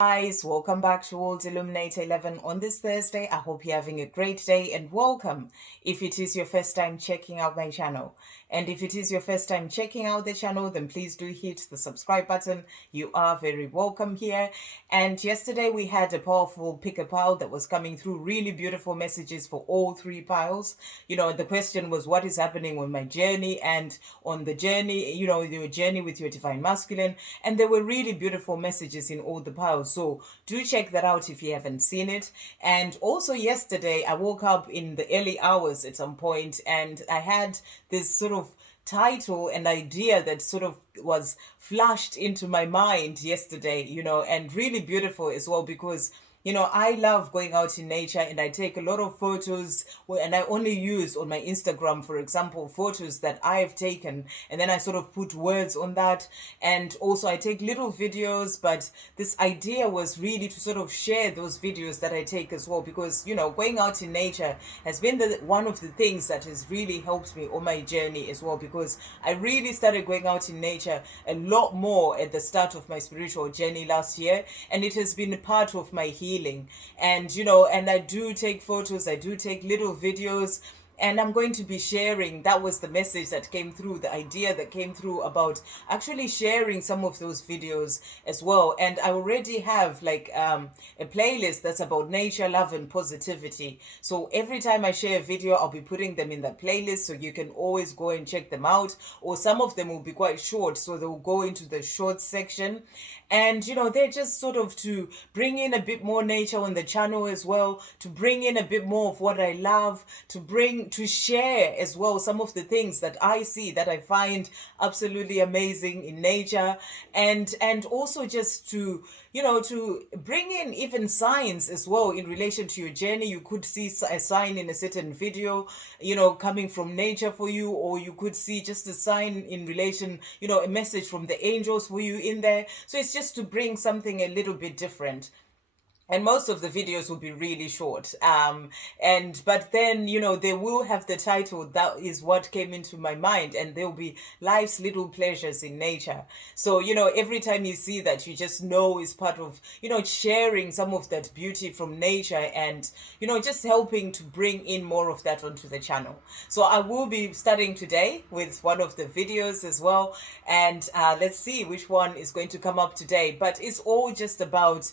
Guys, welcome back to World Illuminator 11 on this Thursday. I hope you're having a great day and welcome if it is your first time checking out my channel. And if it is your first time checking out the channel, then please do hit the subscribe button. You are very welcome here. And yesterday we had a powerful picker pile that was coming through, really beautiful messages for all three piles. The question was, what is happening on my journey? And on the journey, your journey with your divine masculine. And there were really beautiful messages in all the piles. So do check that out if you haven't seen it. And also yesterday, I woke up in the early hours at some point and I had this sort of title and idea that sort of was flashed into my mind yesterday, and really beautiful as well because I love going out in nature and I take a lot of photos and I only use on my Instagram, for example, photos that I have taken and then I sort of put words on that. And also I take little videos, but this idea was really to sort of share those videos that I take as well because, going out in nature has been one of the things that has really helped me on my journey as well because I really started going out in nature a lot more at the start of my spiritual journey last year, and it has been a part of my healing. And I do take photos, I do take little videos, and I'm going to be sharing. That was the message that came through, the idea that came through about actually sharing some of those videos as well. And I already have like a playlist that's about nature, love, and positivity. So every time I share a video, I'll be putting them in that playlist so you can always go and check them out. Or some of them will be quite short, so they'll go into the short section. And they're just sort of to bring in a bit more nature on the channel as well, to bring in a bit more of what I love, to share as well some of the things that I see that I find absolutely amazing in nature, and also just to to bring in even signs as well in relation to your journey. You could see a sign in a certain video, coming from nature for you, or you could see just a sign in relation, a message from the angels for you in there. So it's just to bring something a little bit different, and most of the videos will be really short, but then they will have the title. That is what came into my mind, and there'll be life's little pleasures in nature. So every time you see that, you just know it's part of sharing some of that beauty from nature, and just helping to bring in more of that onto the channel. So I will be starting today with one of the videos as well, and let's see which one is going to come up today. But it's all just about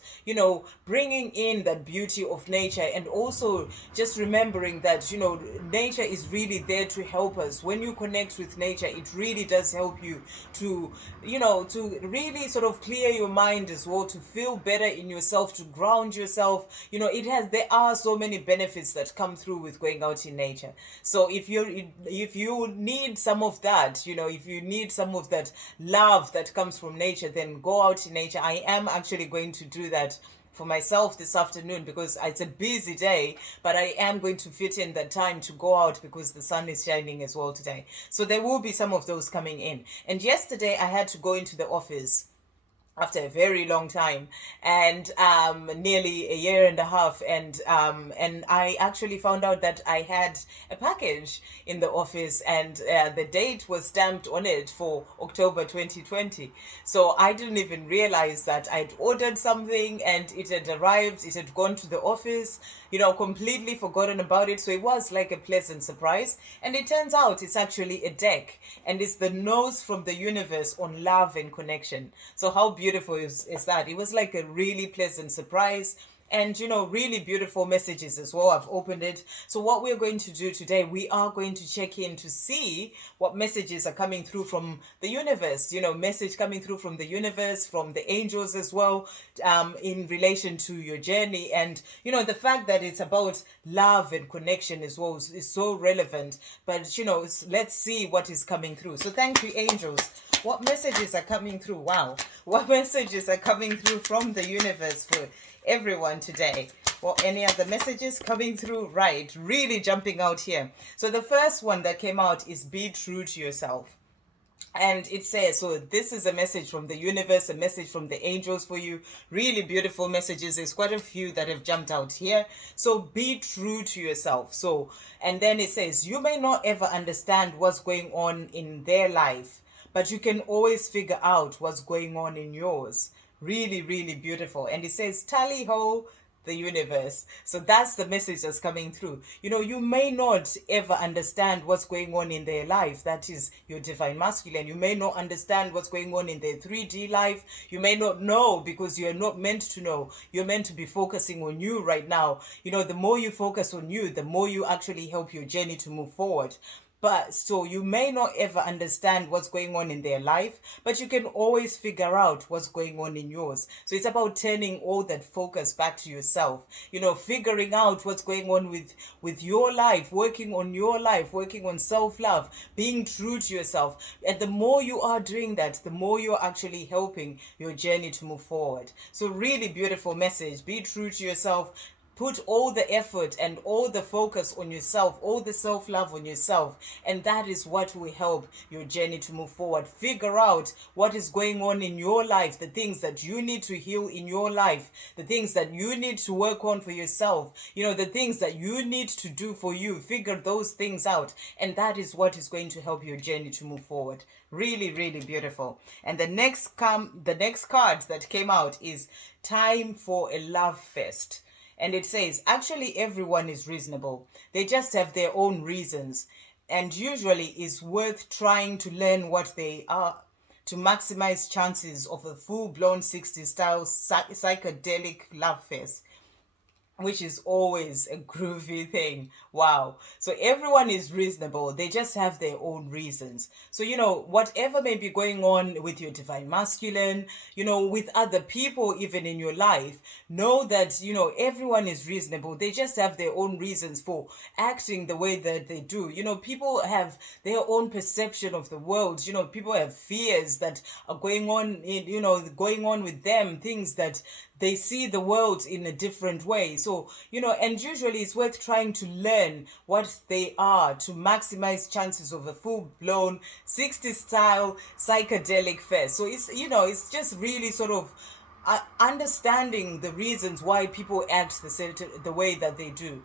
bringing in the beauty of nature, and also just remembering that nature is really there to help us. When you connect with nature, it really does help you to to really sort of clear your mind as well, to feel better in yourself, to ground yourself. There are so many benefits that come through with going out in nature. So if you need some of that, if you need some of that love that comes from nature, then go out in nature. I am actually going to do that for myself this afternoon because it's a busy day, but I am going to fit in that time to go out because the sun is shining as well today. So there will be some of those coming in. And yesterday I had to go into the office after a very long time, and nearly a year and a half, and I actually found out that I had a package in the office, and the date was stamped on it for October 2020. So I didn't even realize that I'd ordered something and it had arrived, it had gone to the office, completely forgotten about it. So it was like a pleasant surprise, and it turns out it's actually a deck, and it's the nose from the universe on love and connection. So how beautiful is that? It was like a really pleasant surprise, and really beautiful messages as well. I've opened it. So what we're going to do today, we are going to check in to see what messages are coming through from the universe, message coming through from the universe, from the angels as well, in relation to your journey. And the fact that it's about love and connection as well is so relevant. But let's see what is coming through. So thank you, angels. What messages are coming through? Wow. What messages are coming through from the universe for everyone today? Well, any other messages coming through? Right. Really jumping out here. So the first one that came out is be true to yourself. And it says, so this is a message from the universe, a message from the angels for you. Really beautiful messages. There's quite a few that have jumped out here. So be true to yourself. So, and then it says, you may not ever understand what's going on in their life, but you can always figure out what's going on in yours. Really, really beautiful. And it says, tally ho, the universe. So that's the message that's coming through. You may not ever understand what's going on in their life. That is your divine masculine. You may not understand what's going on in their 3D life. You may not know because you're not meant to know. You're meant to be focusing on you right now. The more you focus on you, the more you actually help your journey to move forward. But so you may not ever understand what's going on in their life, but you can always figure out what's going on in yours. So it's about turning all that focus back to yourself. Figuring out what's going on with your life, working on your life, working on self-love, being true to yourself. And the more you are doing that, the more you're actually helping your journey to move forward. So really beautiful message. Be true to yourself. Put all the effort and all the focus on yourself, all the self-love on yourself, and that is what will help your journey to move forward. Figure out what is going on in your life, the things that you need to heal in your life, the things that you need to work on for yourself, the things that you need to do for you. Figure those things out, and that is what is going to help your journey to move forward. Really, really beautiful. And the next card that came out is time for a love fest. And it says, actually, everyone is reasonable. They just have their own reasons. And usually it's worth trying to learn what they are to maximize chances of a full-blown 60s style psychedelic love fest, which is always a groovy thing. Wow. So everyone is reasonable. They just have their own reasons. So, whatever may be going on with your divine masculine, with other people, even in your life, know that, everyone is reasonable. They just have their own reasons for acting the way that they do. People have their own perception of the world. People have fears that are going on going on with them, things that they see the world in a different way. So, and usually it's worth trying to learn what they are to maximize chances of a full-blown 60s style psychedelic fest. So it's just really sort of understanding the reasons why people act the way that they do.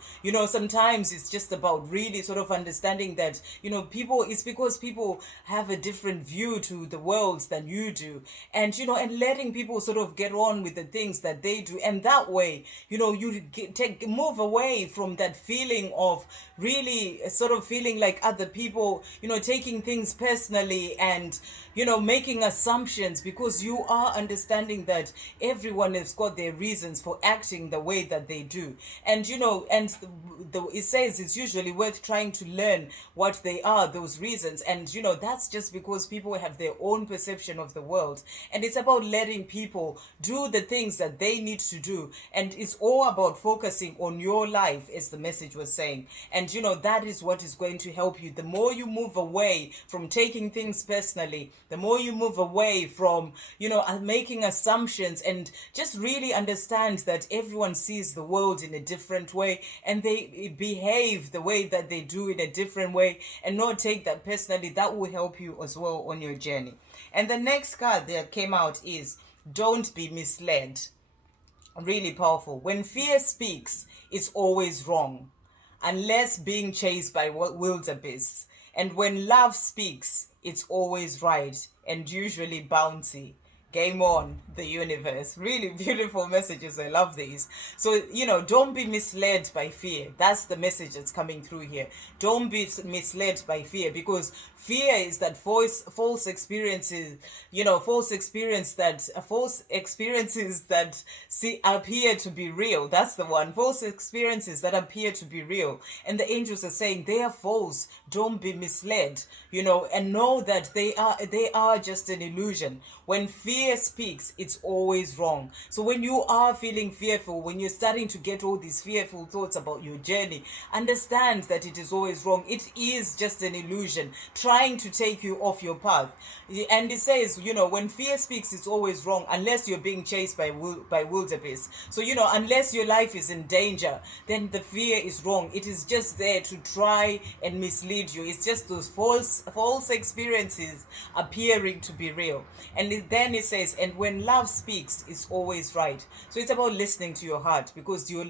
Sometimes it's just about really sort of understanding that, it's because people have a different view to the world than you do. And, and letting people sort of get on with the things that they do. And that way, you move away from that feeling of really sort of feeling like other people, taking things personally and, making assumptions, because you are understanding that everyone has got their reasons for acting the way that they do. And it says it's usually worth trying to learn what they are, those reasons. And that's just because people have their own perception of the world, and it's about letting people do the things that they need to do. And it's all about focusing on your life, as the message was saying. And that is what is going to help you. The more you move away from taking things personally, the more you move away from making assumptions, and just really understand that everyone sees the world in a different way, and they behave the way that they do in a different way, and not take that personally. That will help you as well on your journey. And the next card that came out is don't be misled. Really powerful. When fear speaks, it's always wrong, unless being chased by wildebeests. And when love speaks, it's always right, and usually bouncy. Game on, the universe. Really beautiful messages. I love these. So, don't be misled by fear. That's the message that's coming through here. Don't be misled by fear, because fear is that false experiences, false experiences that appear to be real. That's the one. False experiences that appear to be real. And the angels are saying they are false. Don't be misled, and know that they are just an illusion. When fear speaks, it's always wrong. So when you are feeling fearful, when you're starting to get all these fearful thoughts about your journey, understand that it is always wrong. It is just an illusion trying to take you off your path. And it says, when fear speaks, it's always wrong, unless you're being chased by wildebeest. So, unless your life is in danger, then the fear is wrong. It is just there to try and mislead you. It's just those false experiences appearing to be real. And then it says, and when love speaks, it's always right. So it's about listening to your heart, because the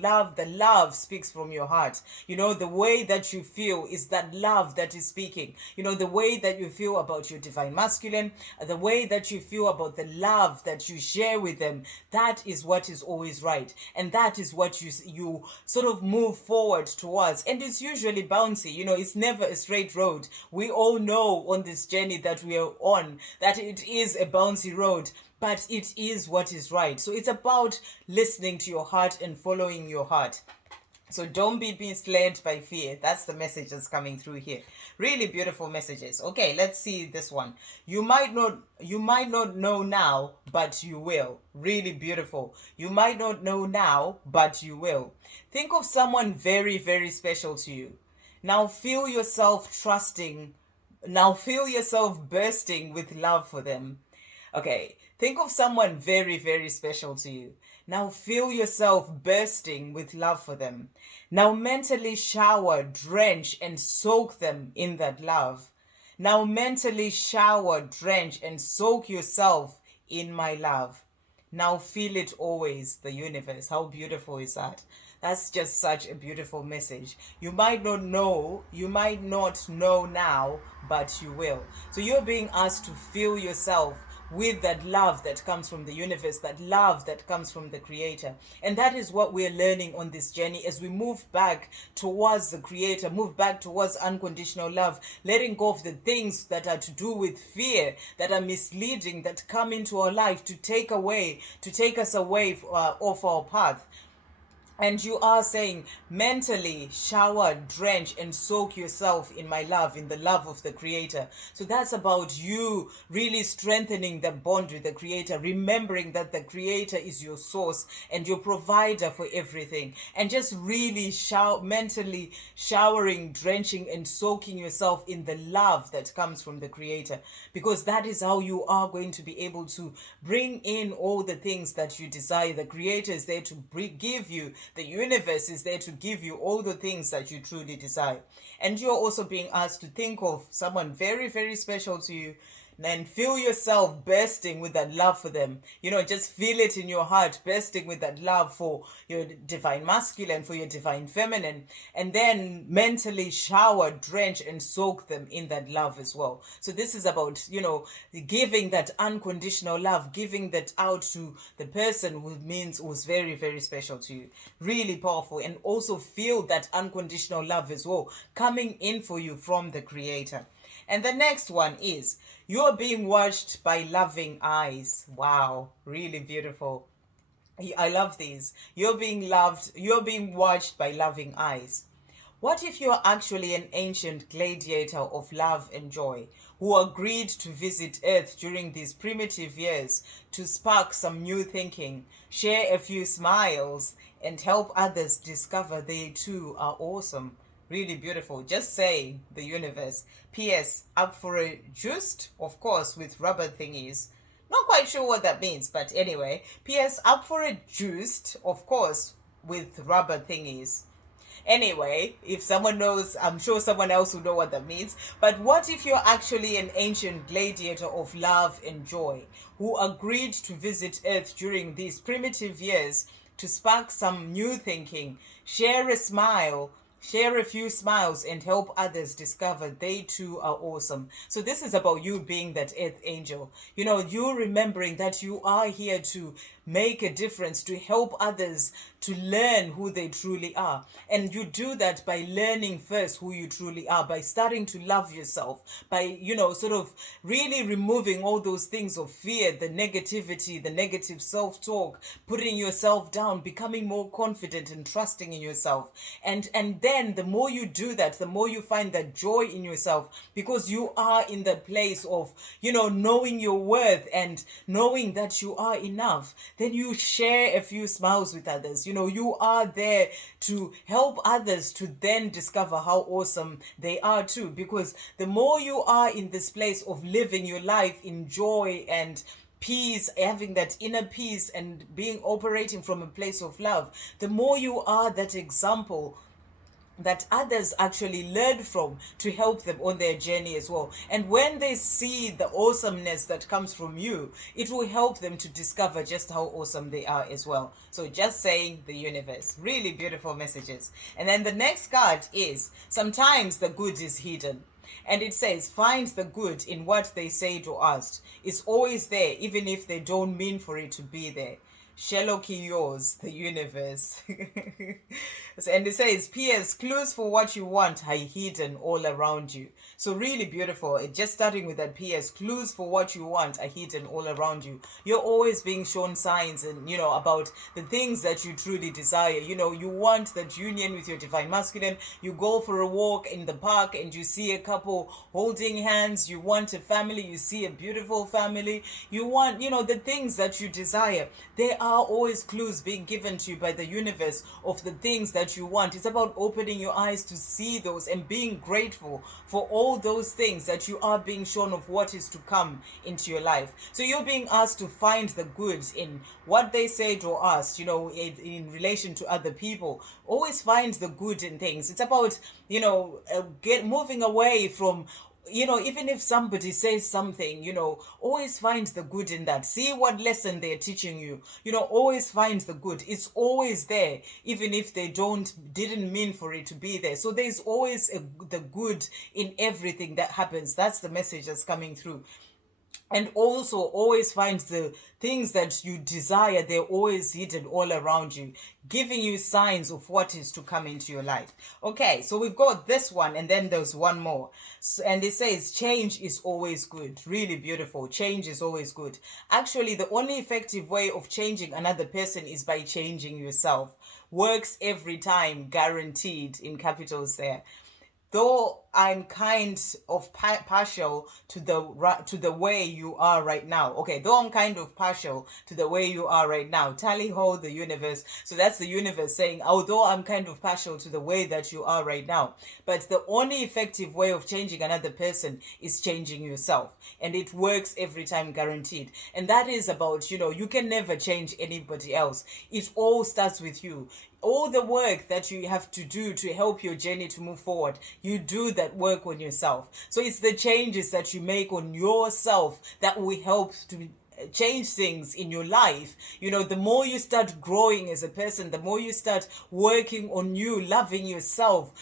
love speaks from your heart. The way that you feel is that love that is speaking. The way that you feel about your divine masculine, the way that you feel about the love that you share with them, that is what is always right. And that is what you sort of move forward towards. And it's usually bouncy. It's never a straight road. We all know on this journey that we are on that it is a bouncy road, but it is what is right. So it's about listening to your heart and following your heart. So don't be misled by fear. That's the message that's coming through here. Really beautiful messages. Okay, let's see this one. You might not know now, but you will. Really beautiful. You might not know now, but you will. Think of someone very, very special to you. Now feel yourself trusting. Now feel yourself bursting with love for them. Okay, think of someone very, very special to you. Now feel yourself bursting with love for them. Now mentally shower, drench, and soak them in that love. Now mentally shower, drench, and soak yourself in my love. Now feel it always, the universe. How beautiful is that? That's just such a beautiful message. You might not know now, but you will. So you're being asked to fill yourself with that love that comes from the universe, that love that comes from the creator. And that is what we're learning on this journey as we move back towards the creator, move back towards unconditional love, letting go of the things that are to do with fear, that are misleading, that come into our life to take us away off our path. And you are saying, mentally shower, drench, and soak yourself in my love, in the love of the Creator. So that's about you really strengthening the bond with the Creator, remembering that the Creator is your source and your provider for everything. And just really mentally showering, drenching, and soaking yourself in the love that comes from the Creator. Because that is how you are going to be able to bring in all the things that you desire. The Creator is there to give you. The universe is there to give you all the things that you truly desire. And you're also being asked to think of someone very, very special to you, and feel yourself bursting with that love for them. Just feel it in your heart, bursting with that love for your divine masculine, for your divine feminine, and then mentally shower, drench, and soak them in that love as well. So this is about, giving that unconditional love, giving that out to the person who's very, very special to you. Really powerful. And also feel that unconditional love as well, coming in for you from the Creator. And the next one is, you're being watched by loving eyes. Wow, really beautiful. I love these. You're being watched by loving eyes. What if you're actually an ancient gladiator of love and joy who agreed to visit Earth during these primitive years to spark some new thinking, share a few smiles, and help others discover they too are awesome? Really beautiful. Just say, the universe. P.S. Up for a juiced? Of course, with rubber thingies. Not quite sure what that means, but anyway. P.S. Up for a juiced? Of course, with rubber thingies. Anyway, if someone knows, I'm sure someone else will know what that means. But what if you're actually an ancient gladiator of love and joy who agreed to visit Earth during these primitive years to spark some new thinking, share a few smiles, and help others discover they too are awesome? So this is about you being that earth angel. You remembering that you are here to make a difference, to help others to learn who they truly are. And you do that by learning first who you truly are, by starting to love yourself, by, sort of really removing all those things of fear, the negativity, the negative self-talk, putting yourself down, becoming more confident and trusting in yourself. And then the more you do that, the more you find that joy in yourself, because you are in the place of, knowing your worth and knowing that you are enough. Then you share a few smiles with others. You are there to help others to then discover how awesome they are too. Because the more you are in this place of living your life in joy and peace, having that inner peace and operating from a place of love, the more you are that example that others actually learn from to help them on their journey as well. And when they see the awesomeness that comes from you, it will help them to discover just how awesome they are as well. So just saying, the universe. Really beautiful messages. And then the next card is, sometimes the good is hidden. And it says, find the good in what they said or asked. It's always there, even if they don't mean for it to be there. Sherlock yours, the universe. And it says, P.S. clues for what you want are hidden all around you. So really beautiful. It just starting with that P.S. clues for what you want are hidden all around you. You're always being shown signs and, about the things that you truly desire. You want that union with your divine masculine. You go for a walk in the park and you see a couple holding hands. You want a family. You see a beautiful family. You want, the things that you desire. There are always clues being given to you by the universe of the things that you want. It's about opening your eyes to see those and being grateful for all those things that you are being shown of what is to come into your life. So you're being asked to find the good in what they said or asked, in relation to other people. Always find the good in things. It's about, moving away from, even if somebody says something, always find the good in that. See what lesson they're teaching you. Always find the good. It's always there, even if they didn't mean for it to be there. So there's always the good in everything that happens. That's the message that's coming through. And also always find the things that you desire. They're always hidden all around you, giving you signs of what is to come into your life. Okay, so we've got this one, and then there's one more. And it says, change is always good. Really beautiful. Change is always good. Actually, the only effective way of changing another person is by changing yourself. Works every time, guaranteed, in capitals there. Though I'm kind of partial to the way you are right now. Okay, though I'm kind of partial to the way you are right now. Tally ho, the universe. So that's the universe saying, although I'm kind of partial to the way that you are right now, but the only effective way of changing another person is changing yourself. And it works every time, guaranteed. And that is about, you can never change anybody else. It all starts with you. All the work that you have to do to help your journey to move forward, you do that work on yourself. So it's the changes that you make on yourself that will help to change things in your life. The more you start growing as a person, the more you start working on you, loving yourself,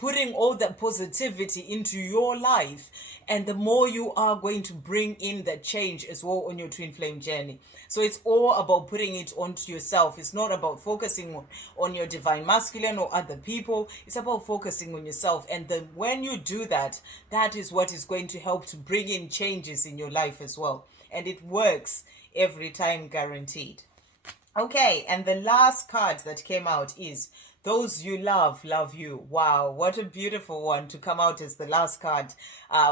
putting all that positivity into your life, and the more you are going to bring in that change as well on your twin flame journey. So it's all about putting it onto yourself. It's not about focusing on your divine masculine or other people. It's about focusing on yourself. And then when you do that, that is what is going to help to bring in changes in your life as well. And it works every time, guaranteed. Okay, and the last card that came out is, those you love you. Wow, what a beautiful one to come out as the last card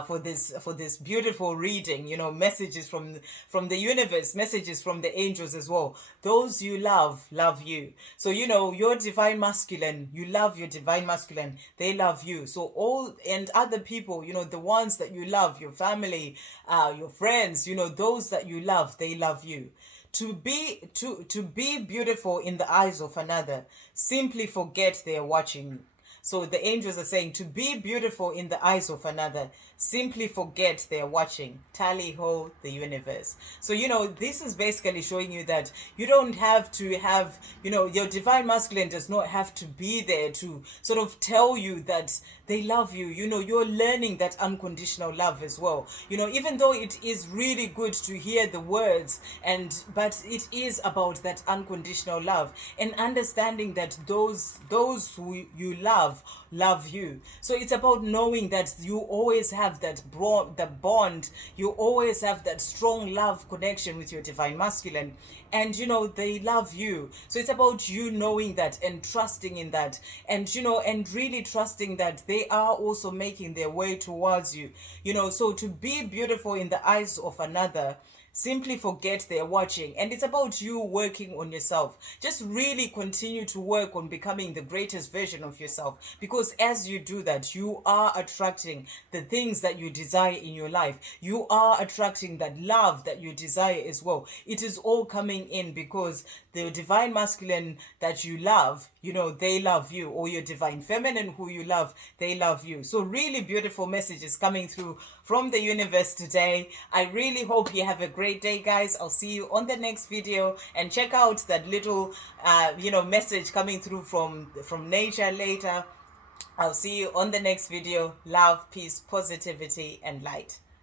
for this beautiful reading. Messages from the universe, messages from the angels as well. Those you love you. So your divine masculine, you love your divine masculine, they love you. So all and other people, the ones that you love, your family, your friends, those that you love, they love you. To be beautiful in the eyes of another, simply forget they are watching you. So the angels are saying, to be beautiful in the eyes of another, simply forget they're watching. Tally ho, the universe. So, this is basically showing you that you don't have to have, your divine masculine does not have to be there to sort of tell you that they love you. You're learning that unconditional love as well. Even though it is really good to hear the words, but it is about that unconditional love and understanding that those who you love you. So it's about knowing that you always have that bond, you always have that strong love connection with your divine masculine, and they love you. So it's about you knowing that and trusting in that, and and really trusting that they are also making their way towards you. So to be beautiful in the eyes of another, simply forget they're watching. And it's about you working on yourself. Just really continue to work on becoming the greatest version of yourself, because as you do that, you are attracting the things that you desire in your life. You are attracting that love that you desire as well. It is all coming in because the divine masculine that you love, they love you, or your divine feminine who you love, they love you. So really beautiful messages coming through from the universe today. I really hope you have a great day, guys. I'll see you on the next video, and check out that little message coming through from nature later. I'll see you on the next video. Love, peace, positivity, and light.